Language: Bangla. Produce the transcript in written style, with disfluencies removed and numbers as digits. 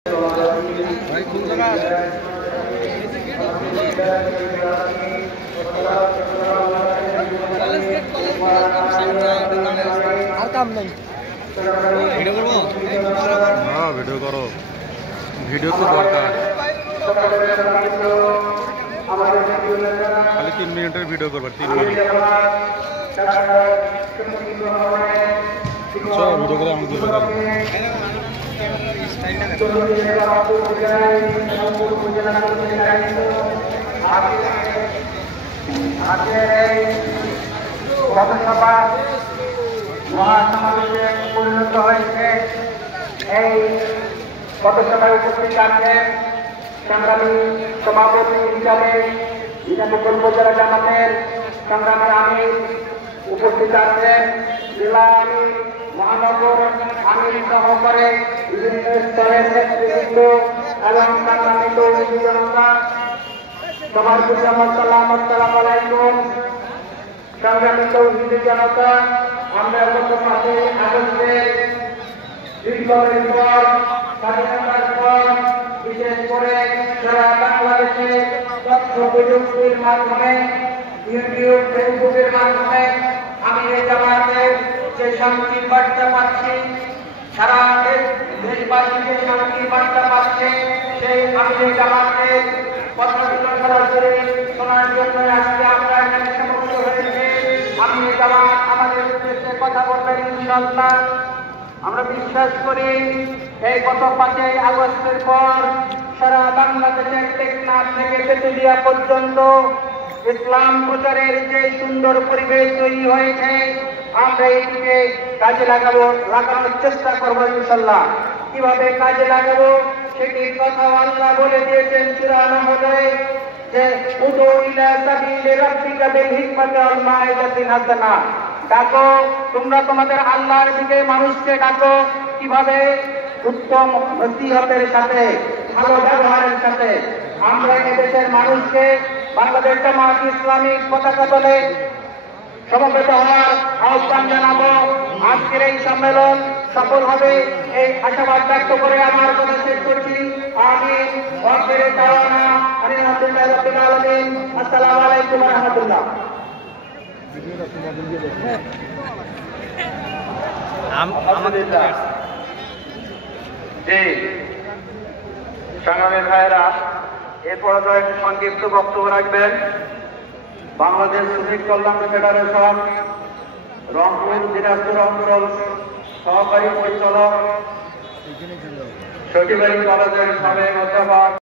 ভিডিও করো, ভিডিও তো দরকার। খালি 3 মিনিটের ভিডিও করবার, 3 মিনিট। ভিডিও করে আমাকে ভিডিও করো। মহাসমাবেশে পরিণত হয়েছে। এই পথসভায় উপস্থিত আছেন সংগ্রামী সভাপতি হিসাবে বিধানপুর উপজেলা জামাতের সংগ্রামী আমির, উপস্থিত আছেন জেলা আমির, মহানগর আমির সহকারে বিভিন্ন স্তরের নেতৃবৃন্দ এবং সংগ্রামিত জনতা। সবার প্রতি আমার সালাম, আসসালামু আলাইকুম। সংগ্রামী তৌহিদি জনতা, আমরা গত 5ই আগস্টের দীর্ঘদিন পর স্বাধীনতার পর বিশেষ করে সারা বাংলাদেশে তথ্য প্রযুক্তির মাধ্যমে, ইউটিউব, ফেসবুকের মাধ্যমে আমি এই জামাতের যে শান্তির বার্তা পাচ্ছি, সারা দেশবাসী যে শান্তির বার্তা পাচ্ছে, সেই আমি এই জামাতের কথাগুলো সরাসরি শোনার জন্য আজকে আমরা এখানে সমস্ত হয়েছে। আমি এই জামাত আমাদের উদ্দেশ্যে কথা বলবেন ইনশাআল্লাহ। আমরা বিশ্বাস করি এই গত 5ই আগস্টের পর সারা বাংলাদেশের টেকনাফ থেকে তেঁতুলিয়া পর্যন্ত ইসলাম প্রচারের যে সুন্দর পরিবেশ তৈরি হয়েছে, আমরা এইটিকে কাজে লাগানোর চেষ্টা করবো ইনশাআল্লাহ। কিভাবে কাজে লাগাবো সেটির কথা আল্লাহ বলে দিয়েছেন সূরা নাহলে যে উদু ইলা সাবিলি রাব্বিকা বিল হিকমাতি ওয়াল মাউইযাতিল হাসানা। ডাকো, তোমরা তোমাদের আল্লাহর দিকে মানুষকে ডাকো, কিভাবে? উত্তম নসিহতের সাথে, ভালো ব্যবহারের সাথে। আমরা এই দেশের মানুষকে বাংলাদেশ জামাত ইসলামী পতাকা তলে সমবেত হওয়ার আহ্বান জানাবো। আজকের এই সম্মেলন সফল হবে এই আশাবাদ ব্যক্ত করে আমার কথা শেষ করছি। আমিন। আসসালামু আলাইকুম ওয়া রাহমাতুল্লাহ। সংগ্রামী ভাইয়েরা, এরপর একটি সংক্ষিপ্ত বক্তব্য রাখবেন বাংলাদেশ শ্রমিক কল্যাণ ফেডারেশন রংপুর দিনাজপুর অঞ্চল সহকারী পরিচালক সচিবাড়ি কলেজের সাবেক